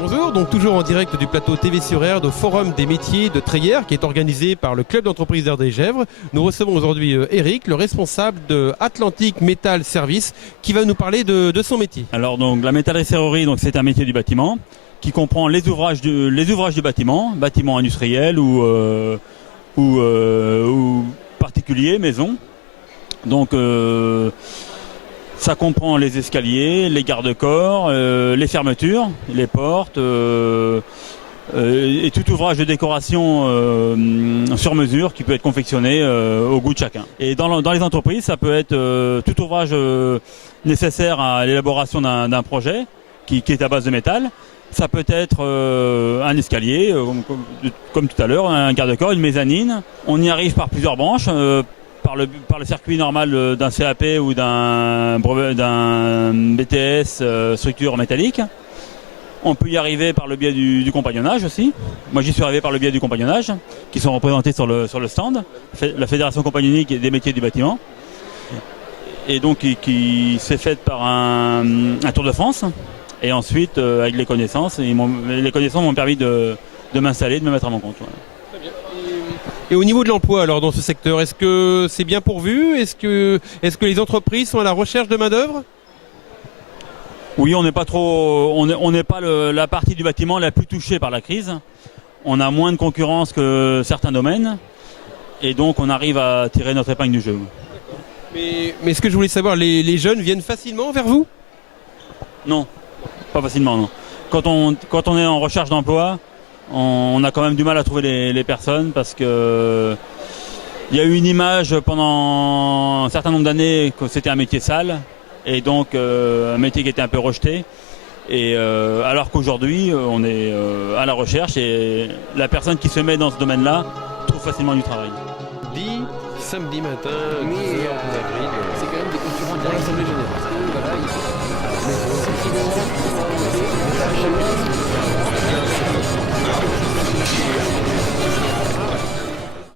Bonjour, donc toujours en direct du plateau TV sur Erd au Forum des métiers de Treyère qui est organisé par le club d'entreprise d'Erdre-et-Gesvres. Nous recevons aujourd'hui Eric, le responsable de Atlantic Metal Service, qui va nous parler de son métier. Alors donc la métallerie, donc c'est un métier du bâtiment qui comprend les ouvrages du bâtiment industriel ou particulier, maison. Donc ça comprend les escaliers, les garde-corps, les fermetures, les portes et tout ouvrage de décoration sur mesure qui peut être confectionné au goût de chacun. Et dans les entreprises, ça peut être tout ouvrage nécessaire à l'élaboration d'un projet qui est à base de métal. Ça peut être un escalier, comme tout à l'heure, un garde-corps, une mezzanine. On y arrive par plusieurs branches. Par le circuit normal d'un CAP ou d'un BTS structure métallique. On peut y arriver par le biais du compagnonnage aussi. Moi j'y suis arrivé par le biais du compagnonnage, qui sont représentés sur le stand, la Fédération compagnonnique des métiers du bâtiment. Et donc qui s'est faite par un Tour de France. Et ensuite avec les connaissances m'ont permis de m'installer, de me mettre à mon compte. Voilà. Et au niveau de l'emploi, alors dans ce secteur, est-ce que c'est bien pourvu? Est-ce que les entreprises sont à la recherche de main-d'œuvre? Oui, on n'est pas la partie du bâtiment la plus touchée par la crise. On a moins de concurrence que certains domaines, et donc on arrive à tirer notre épingle du jeu. Mais ce que je voulais savoir, les jeunes viennent facilement vers vous? Non, pas facilement, non. Quand on est en recherche d'emploi, on a quand même du mal à trouver les personnes parce que il y a eu une image pendant un certain nombre d'années que c'était un métier sale et donc un métier qui était un peu rejeté. Et alors qu'aujourd'hui, on est à la recherche et la personne qui se met dans ce domaine-là trouve facilement du travail. Samedi matin, 10h avril.